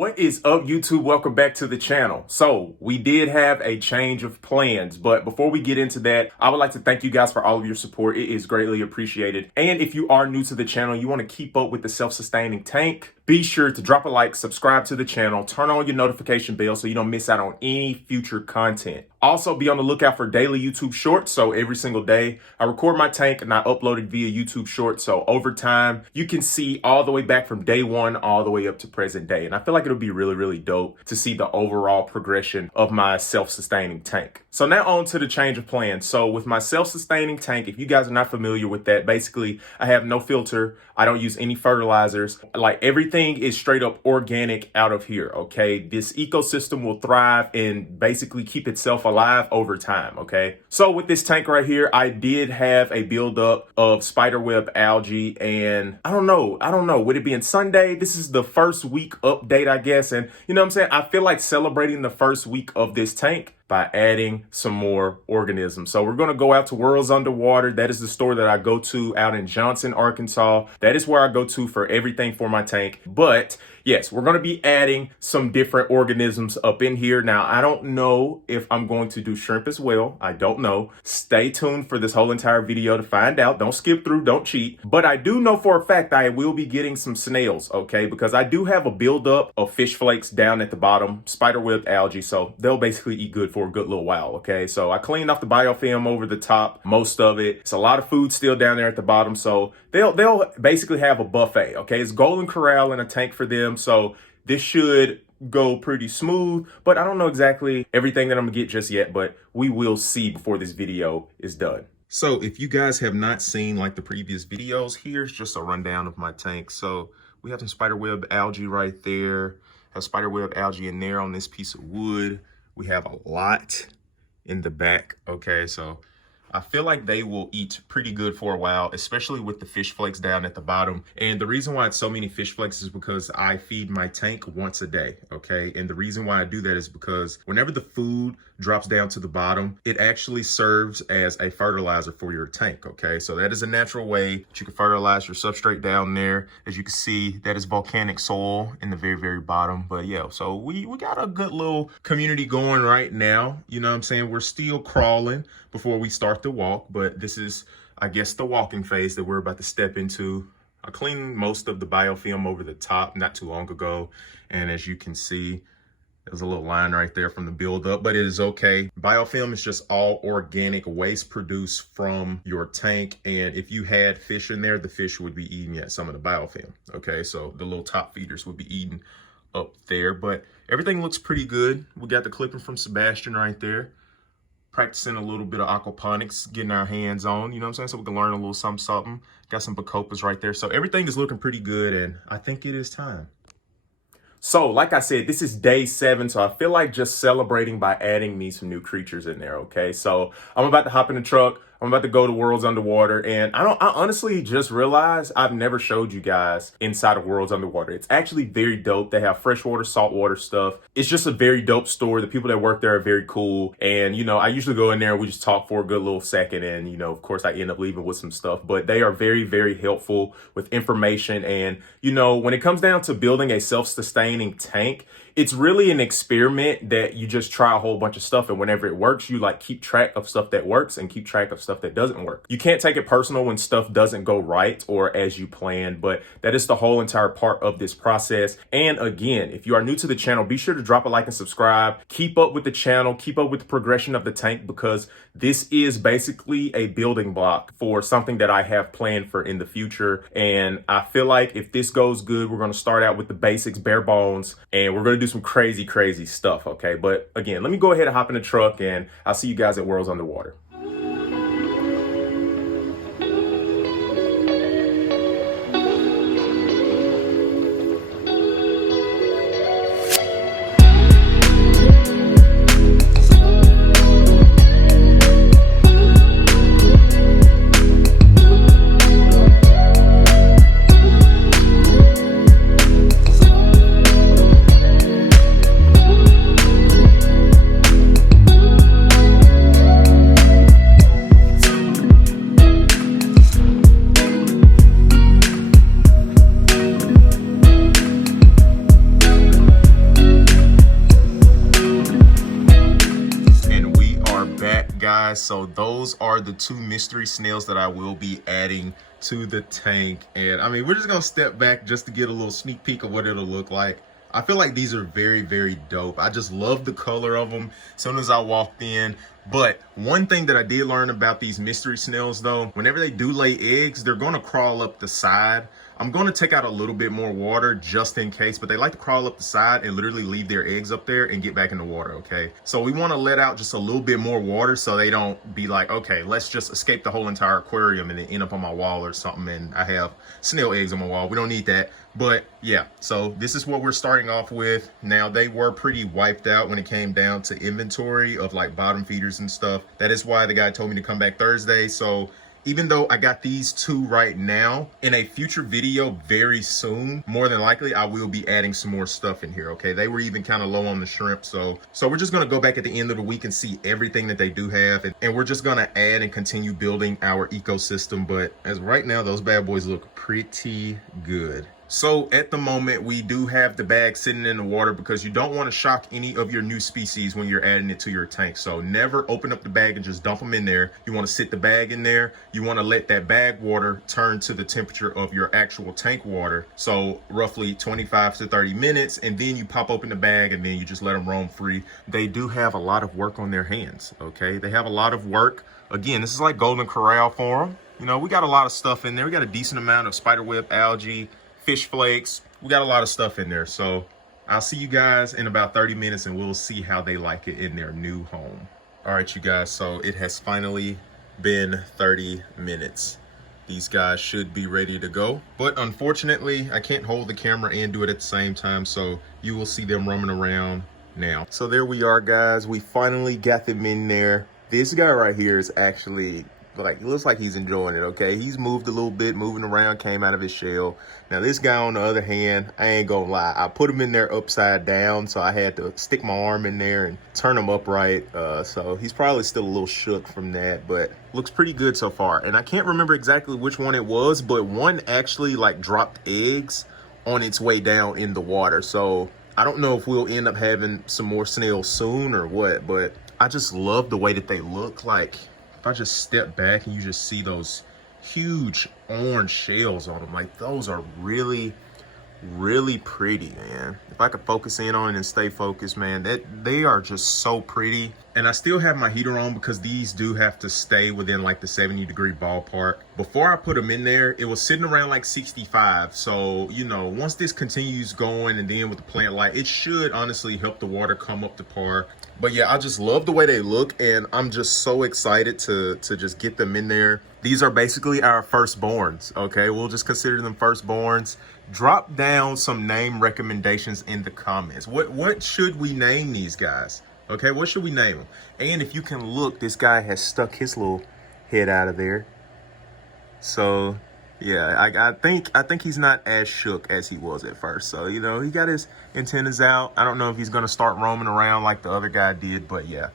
What is up, YouTube? Welcome back to the channel. So we did have a change of plans, but before we get into that, I would like to thank you guys for all of your support. It is greatly appreciated. And if you are new to the channel, you want to keep up with the self-sustaining tank, be sure to drop a like, subscribe to the channel, turn on your notification bell so you don't miss out on any future content. Also, be on the lookout for daily YouTube shorts. So every single day, I record my tank and I upload it via YouTube shorts. So over time, you can see all the way back from day one, all the way up to present day. And I feel like it'll be really, really dope to see the overall progression of my self-sustaining tank. So now on to the change of plans. So with my self-sustaining tank, if you guys are not familiar with that, basically I have no filter. I don't use any fertilizers. Like everything is straight up organic out of here. Okay. This ecosystem will thrive and basically keep itself alive over time. Okay. So with this tank right here, I did have a buildup of spiderweb algae, and I don't know. Would it be in Sunday? This is the first week update, I guess. And you know what I'm saying? I feel like celebrating the first week of this tank by adding some more organisms. So we're going to go out to Worlds Underwater. That is the store that I go to out in Johnson, Arkansas. That is where I go to for everything for my tank. But yes, we're going to be adding some different organisms up in here. Now, I don't know if I'm going to do shrimp as well. I don't know. Stay tuned for this whole entire video to find out. Don't skip through. Don't cheat. But I do know for a fact I will be getting some snails, okay? Because I do have a buildup of fish flakes down at the bottom, spiderweb algae. So they'll basically eat good for a good little while, okay? So I cleaned off the biofilm over the top, most of it. It's a lot of food still down there at the bottom. So they'll basically have a buffet, okay? It's golden corral in a tank for them. So this should go pretty smooth, but I don't know exactly everything that I'm gonna get just yet, but we will see before this video is done. So if you guys have not seen like the previous videos, here's just a rundown of my tank. So we have some spiderweb algae right there, have spiderweb algae in there on this piece of wood. We have a lot in the back, okay? So I feel like they will eat pretty good for a while, especially with the fish flakes down at the bottom. And the reason why it's so many fish flakes is because I feed my tank once a day, okay? And the reason why I do that is because whenever the food drops down to the bottom, it actually serves as a fertilizer for your tank, okay? So that is a natural way that you can fertilize your substrate down there. As you can see, that is volcanic soil in the very, very bottom. But yeah, so we got a good little community going right now. You know what I'm saying? We're still crawling before we start the walk, but this is, I guess, the walking phase that we're about to step into. I cleaned most of the biofilm over the top not too long ago, and as you can see, there's a little line right there from the buildup, but it is okay. Biofilm is just all organic waste produced from your tank, and if you had fish in there, the fish would be eating at some of the biofilm, okay? So the little top feeders would be eating up there, but everything looks pretty good. We got the clipping from Sebastian right there. Practicing a little bit of aquaponics, getting our hands on, you know what I'm saying? So we can learn a little something. Got some bacopas right there. So everything is looking pretty good, and I think it is time. So like I said, this is day 7. So I feel like just celebrating by adding me some new creatures in there, okay? So I'm about to hop in the truck. I'm about to go to Worlds Underwater, and I honestly just realized I've never showed you guys inside of Worlds Underwater. It's actually very dope. They have freshwater, saltwater stuff. It's just a very dope store. The people that work there are very cool. And, you know, I usually go in there and we just talk for a good little second. And, you know, of course, I end up leaving with some stuff. But they are very, very helpful with information. And, you know, when it comes down to building a self-sustaining tank, it's really an experiment that you just try a whole bunch of stuff, and whenever it works, you like keep track of stuff that works and keep track of stuff that doesn't work. You can't take it personal when stuff doesn't go right or as you planned, but that is the whole entire part of this process. And again, if you are new to the channel, be sure to drop a like and subscribe. Keep up with the channel, keep up with the progression of the tank, because this is basically a building block for something that I have planned for in the future. And I feel like if this goes good, we're going to start out with the basics, bare bones, and we're going to do some crazy stuff, okay? But again, let me go ahead and hop in the truck, and I'll see you guys at Worlds Underwater. guys, so those are the 2 mystery snails that I will be adding to the tank. And I mean, we're just gonna step back just to get a little sneak peek of what it'll look like. I feel like these are very, very dope. I just love the color of them as soon as I walked in. But one thing that I did learn about these mystery snails though, whenever they do lay eggs, they're gonna crawl up the side. I'm gonna take out a little bit more water just in case, but they like to crawl up the side and literally leave their eggs up there and get back in the water, okay? So we wanna let out just a little bit more water so they don't be like, okay, let's just escape the whole entire aquarium and then end up on my wall or something and I have snail eggs on my wall. We don't need that. But yeah, so this is what we're starting off with. Now, they were pretty wiped out when it came down to inventory of like bottom feeders and stuff. That is why the guy told me to come back Thursday. So even though I got these 2 right now, in a future video very soon, more than likely I will be adding some more stuff in here, okay? They were even kind of low on the shrimp, so we're just gonna go back at the end of the week and see everything that they do have, and we're just gonna add and continue building our ecosystem. But as of right now, those bad boys look pretty good. So at the moment, we do have the bag sitting in the water because you don't want to shock any of your new species when you're adding it to your tank. So never open up the bag and just dump them in there. You want to sit the bag in there. You want to let that bag water turn to the temperature of your actual tank water. So roughly 25 to 30 minutes. And then you pop open the bag and then you just let them roam free. They do have a lot of work on their hands, okay? They have a lot of work. Again, this is like golden corral for them. You know, we got a lot of stuff in there. We got a decent amount of spiderweb algae, fish flakes. We got a lot of stuff in there. So I'll see you guys in about 30 minutes and we'll see how they like it in their new home. All right, you guys, so it has finally been 30 minutes. These guys should be ready to go, but unfortunately I can't hold the camera and do it at the same time, so you will see them roaming around now. So there we are, guys. We finally got them in there. This guy right here is actually, like, it looks like he's enjoying it, okay? He's moved a little bit, moving around, came out of his shell. Now, this guy, on the other hand, I ain't gonna lie. I put him in there upside down, so I had to stick my arm in there and turn him upright. So he's probably still a little shook from that, but looks pretty good so far. And I can't remember exactly which one it was, but one actually, like, dropped eggs on its way down in the water. So I don't know if we'll end up having some more snails soon or what, but I just love the way that they look. Like, if I just step back and you just see those huge orange shells on them, like, those are really, really pretty, man. If I could focus in on it and stay focused, man, they are just so pretty. And I still have my heater on because these do have to stay within like the 70-degree ballpark. Before I put them in there, it was sitting around like 65. So, you know, once this continues going and then with the plant light, it should honestly help the water come up to par. But yeah, I just love the way they look, and I'm just so excited to just get them in there. These are basically our firstborns, okay? We'll just consider them firstborns. Drop down some name recommendations in the comments. What should we name these guys? Okay, what should we name them? And if you can look, this guy has stuck his little head out of there. So yeah, I think he's not as shook as he was at first. So, you know, he got his antennas out. I don't know if he's gonna start roaming around like the other guy did, but yeah,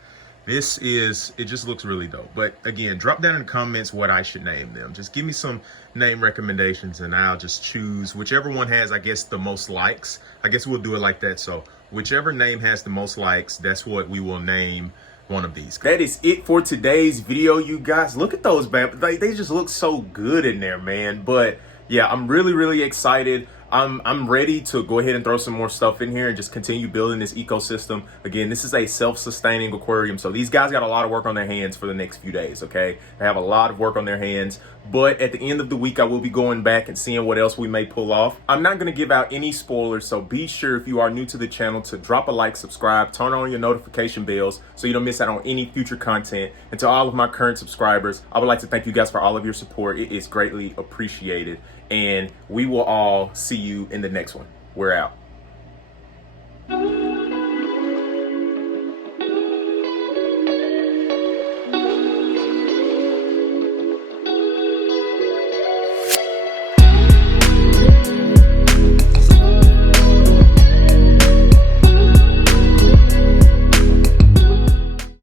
it just looks really dope. But again, drop down in the comments what I should name them. Just give me some name recommendations and I'll just choose whichever one has, I guess, the most likes. I guess we'll do it like that. So whichever name has the most likes, that's what we will name one of these. That is it for today's video, you guys. Look at those, man. They just look so good in there, man. But yeah, I'm really, really excited. I'm ready to go ahead and throw some more stuff in here and just continue building this ecosystem. Again, this is a self-sustaining aquarium, so these guys got a lot of work on their hands for the next few days, okay? They have a lot of work on their hands, but at the end of the week, I will be going back and seeing what else we may pull off. I'm not gonna give out any spoilers, so be sure if you are new to the channel to drop a like, subscribe, turn on your notification bells so you don't miss out on any future content. And to all of my current subscribers, I would like to thank you guys for all of your support. It is greatly appreciated. And we will all see you in the next one. We're out.